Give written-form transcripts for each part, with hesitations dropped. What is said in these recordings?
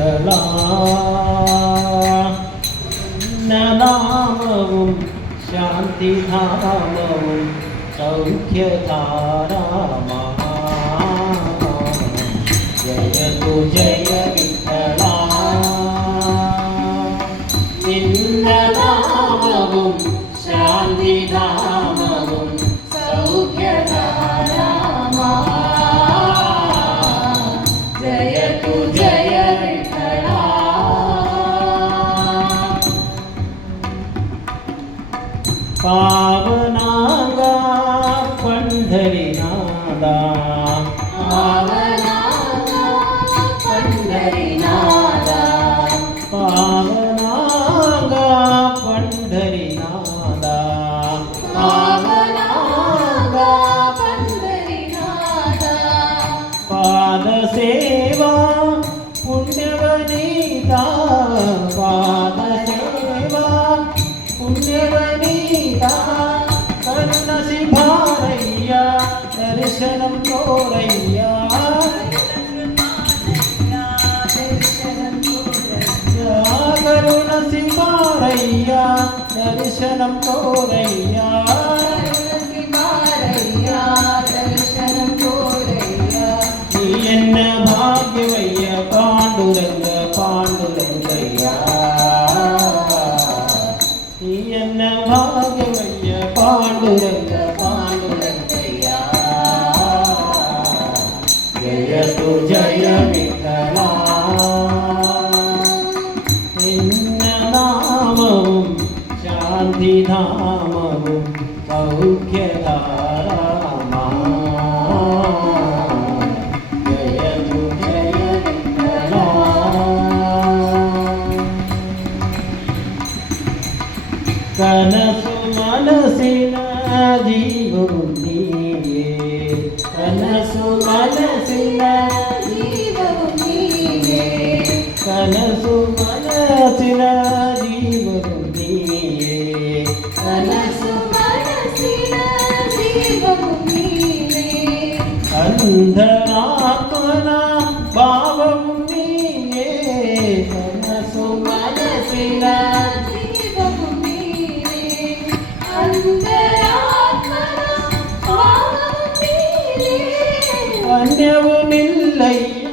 വിഠള നാമവും ശാന്തിധാമവും സൗഖ്യധാരാമാ ജയ തു ജയ വിഠള നിന്നനാമവും ശാന്തിധാമവും സൗഖ്യധാരാമാ ജയ തു ജയ വിഠള പാവനാംഗ പണ്ഡരിനാഥ പാവനാംഗ പണ്ഡരിനാഥ പാവനാംഗ പണ്ഡരിനാഥ പാവനാംഗ പണ്ഡരിനാഥ പാദസേവാ പുണ്യവനീത പാദസേവാ പുണ്യവനീത കരുണസിംഹാരയ്യ ദർശനം തോരയ്യ കരുണസിംഹാരയ്യ ദർശനം തോരയ്യ നീ എന്നെ ഭാഗ്യവയ്യ പാണ്ഡുരംഗ പാണ്ഡുരംഗയ്യ നീ എന്നെ ഭാഗ്യവയ്യ പാണ്ഡുരംഗ പാണ്ഡുരംഗയ്യ ജയ തു ജയ വിഠള നിന്നനാമവും ശാന്തിധാമവും സൗഖ്യധാരാമാ ജയ തു ജയ വിഠള കനസു മനസിന ജീവവും നീയേ കനസു മനസിന കനസു മനസിന ജീവവും നീയേ അന്ധനാത്മന ഭാവവും നീയേ കനസു മനസിന അന്യവുമില്ലയ്യ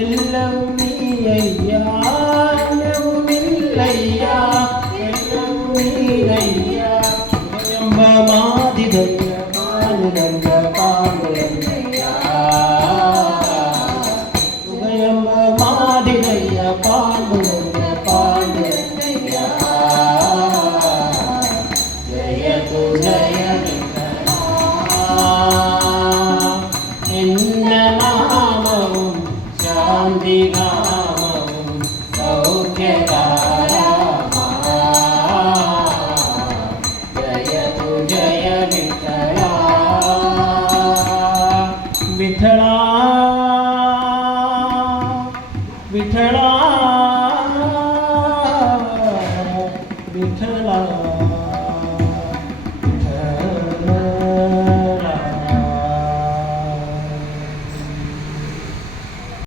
എല്ലവും നീയയ്യ അന്യവുമില്ലയ്യ എല്ലവും നീയയ്യ സ്വയംഭമാതിദയ്യ പാലുരംഗ പാലുരംഗയ്യ സ്വയംഭമാതിദയ്യ പാലുരംഗ പാലുരംഗയ്യ ജയ തു ജയ വിഠള നിന്നനാമവും ശാന്തിനാമവും സൗഖ്യധാരാമാ ജയ തു ജയ വിഠള വിഠള വിഠള വിഠള